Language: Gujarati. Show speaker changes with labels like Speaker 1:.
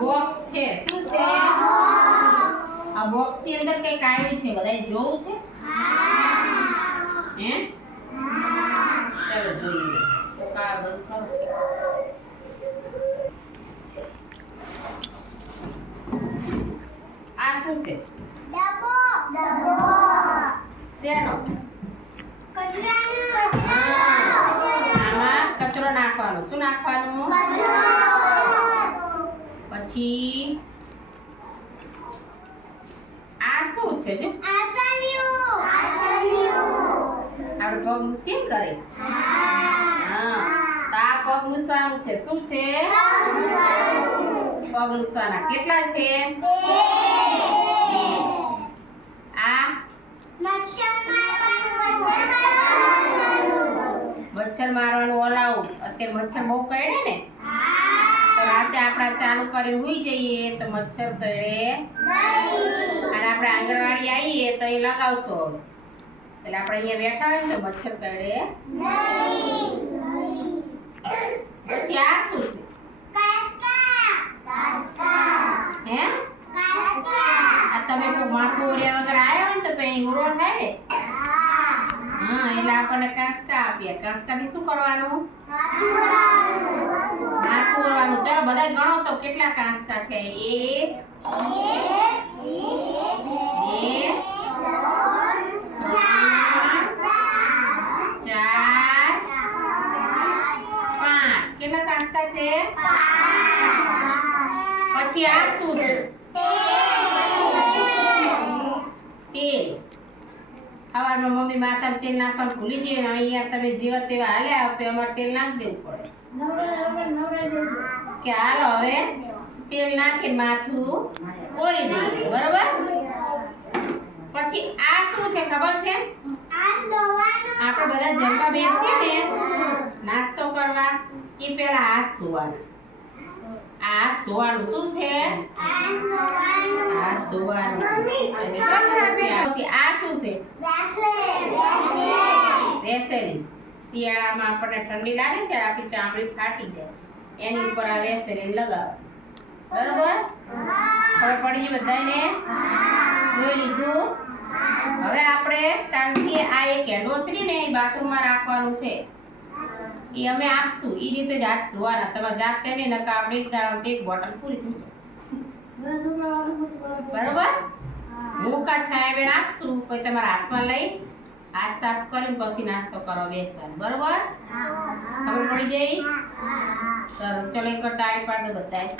Speaker 1: બોક્સ છે. શું છે? આ બોક્સની અંદર કંઈક આવ્યું છે બધાય જોવું છે? હે. ચાલો જોઈએ. તો કા બંધ કરો? આ શું છે? શેનો? આમાં કચરો નાખવાનો. શું નાખવાનું? પછી આ શું છે જો? આપણે પગ મૂકીએ ને કરે હા. તો આ પગ મૂસવાનું છે. શું છે? પગ મૂસવાના કેટલા છે? આ? મચ્છર મારવાનું. ઓલાવું. અત્યારે મચ્છર બહુ કરડે ને. ચાલુ કરીને સુઈ જઈએ તો મચ્છર કરડે અને આપણે આંગણવાડી આવીએ તો એ લગાવશો. એટલે આપણે અહીંયા બેઠા હોય તો મચ્છર કરડે પછી આ શું છે? હે? આ તમે કોઈ માથું ઓળ્યા વગર આવ્યા હોય ને તો પછી ઉરો થાય. હા. એટલે આપણને કાંસકા આપ્યા. કાંસકાથી શું કરવાનું માથું ઓળવાનું ચાલો બધા ગણો તો કેટલા કાંસકા છે એક બે ચાર પાંચ કેટલા કાંસકા છે પછી આ શું છે તેલ સવારમાં મમ્મી માથામાં તેલ નાખવાનું ભૂલી જઈએ ને અહીંયા તમે જેવા તેવા હાલ્યા તો અમારે તેલ નાખી દેવું પડે કે હાલો હવે તેલ નાખીને માથું ઓળી દઈએ બરોબર? પછી આ શું છે ખબર છે? આપણે બધા જમવા બેસીએ ને નાસ્તો કરવા એ પહેલા હાથ ધોવાનું. આ હાથ ધોવાનું શું છે? હાથ ધોવાનું. પછી આ શું છે? વેસેલી શિયાળામાં આપણને ઠંડી લાગે ને ત્યારે આપણી ચામડી ફાટી જાય. એની ઉપર આ રેસેલી લગાવો. બરોબર? હવે પડી બધાને જોઈ લીધું? હવે આપણે, કારણ કે આ એક એનિવર્સરી ને એ બાથરૂમમાં રાખવાનું છે. એ અમે આપશું. એ રીતે જાત ધોવાના. તમે જાતે નહીં નકા આપણે કારણ કે એક બોટલ પૂરી થઈ બરોબર? મૂકા છાયા બેન આપશું. પછી તમારા હાથમાં લઈ, હાથ સાફ કરીને પછી નાસ્તો કરો બેસવાનું. બરોબર? ખબર પડી જઈ ચલો ચલો એક વાર તાળી પાડ દો બધાય.